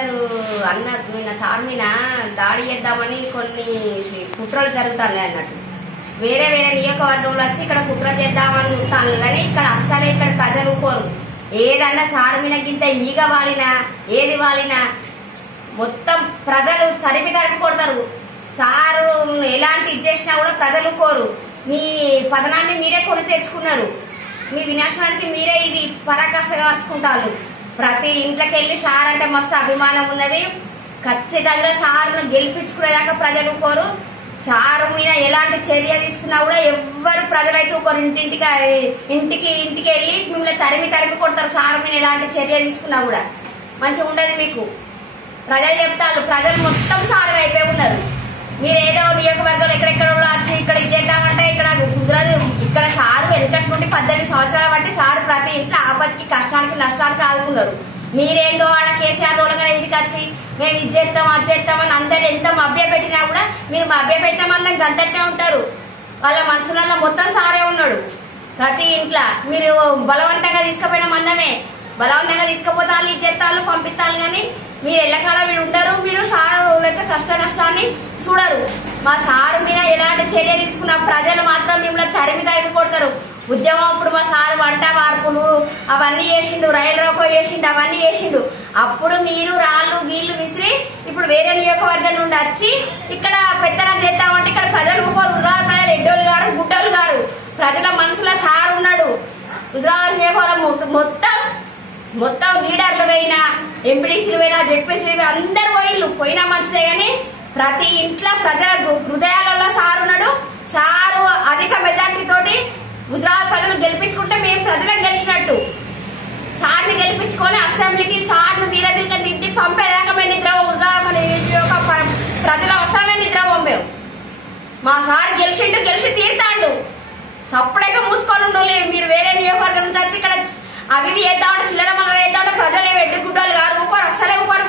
అన్న సార్ మీద దాడి చేద్దామని కొన్ని కుట్రలు జరుగుతాయి అన్నట్టు. వేరే వేరే నియోజకవర్గంలో వచ్చి ఇక్కడ కుట్ర చేద్దామని ఉంటాను, కానీ ఇక్కడ అస్సలే ఇక్కడ ప్రజలు కోరు. ఏదన్నా సార్ మీద గింత ఈగ వాలినా ఏది వాలినా మొత్తం ప్రజలు తరిమి కొడతారు. సారు ఎలాంటి ఇది చేసినా కూడా ప్రజలు కోరు. మీ పతనాన్ని మీరే కొని తెచ్చుకున్నారు, మీ వినాశనానికి మీరే ఇది పరాకాష్ఠగా వరుసుకుంటారు. ప్రతి ఇంట్లోకి వెళ్ళి సార్ అంటే మస్తు అభిమానం ఉన్నది. ఖచ్చితంగా సార్ను గెలిపించుకునేదాకా ప్రజలు కోరు. సారు మీద ఎలాంటి చర్య తీసుకున్నా కూడా ఎవ్వరు ప్రజలైతే ఒకరు ఇంటికి వెళ్ళి మిమ్మల్ని తరిమి కొడతారు. సారు మీద ఎలాంటి చర్య తీసుకున్నా కూడా మంచిగా ఉండదు. మీకు ప్రజలు చెప్తారు, ప్రజలు మొత్తం సారు అయిపోయి ఉన్నారు. మీరు ఏదో నియోజకవర్గంలో ఎక్కడెక్కడ వచ్చి ఇక్కడ ఇచ్చేద్దామంటే ఇక్కడ కుదరదు. ఇక్కడ సారు వెనకటి నుండి 18 సంవత్సరాల బట్టి సారు ప్రతి ఇంట్లో ఆపత్తికి కష్టానికి నష్టానికి ఆదుకున్నారు. మీరేందో ఆడ కేసీఆర్ దోలగా ఇంటికి వచ్చి మేము ఇది చేస్తాం అది చేస్తామని అందరు ఎంత మభ్య పెట్టినా కూడా మీరు మభ్య పెట్టిన మందం గంతట్టే ఉంటారు. వాళ్ళ మనసులలో మొత్తం సారే ఉన్నాడు. ప్రతి ఇంట్లో మీరు బలవంతంగా తీసుకుపోయిన మందమే, బలవంతంగా తీసుకుపోతాను ఇది చేస్తాను పంపిస్తాను, కానీ మీరు ఎల్లకాలం మీరు ఉండరు. మీరు సారు లెక్క కష్ట నష్టాన్ని చూడరు. మా సారు మీద ఎలాంటి చర్య తీసుకున్న ప్రజలు మాత్రం మిమ్మల్ని తరిమి కొడతారు. ఉద్యమం అప్పుడు మా సారు వంట వార్పులు అవన్నీ చేసిండు, రైలు రోకో చేసిండు, అవన్నీ చేసిండు. అప్పుడు మీరు రాళ్ళు గీళ్లు విసిరి ఇప్పుడు వేరే నియోజకవర్గం నుండి వచ్చి ఇక్కడ పెత్తనం చేద్దామంటే ఇక్కడ ప్రజలు హుజరాబాద్ ప్రజలు ఎడ్డోళ్ళు గారు గుడ్డోళ్ళు గారు ప్రజల మనసులో సారు ఉన్నాడు. హుజరాబాద్ నియోజకవర్గం మొత్తం లీడర్లు పోయినా, ఎంపీడీసీలు పోయినా, జెడ్పీసీలు అందరు పోయినా మంచిదే, కానీ ప్రతి ఇంట్లో ప్రజల హృదయాలలో సారు ఉన్నాడు. సారు అధిక మెజార్టీ తోటి హుజరాబాద్ ప్రజలు గెలిపించుకుంటే మేము ప్రజలకు గెలిచినట్టు. సార్ని గెలిపించుకొని అసెంబ్లీకి సార్ను వీరదిగా దిద్ది పంపేదాకా మేము నిద్రపోం. హుజరాబాద్ ప్రజల అవసరమే నిద్రపోం మేము. మా సార్ గెలిచి తీరుతాడు. సప్పుడైతే మూసుకొని ఉండాలి. మీరు వేరే నియోజకవర్గం నుంచి వచ్చి ఇక్కడ అవి వేద్దామంటే చిల్లర మల్లర వేద్దామంటే ప్రజలు ఏమి ఎడ్డు గుడ్డలు గారు ఊకోరు, అస్సలే ఊకోరు.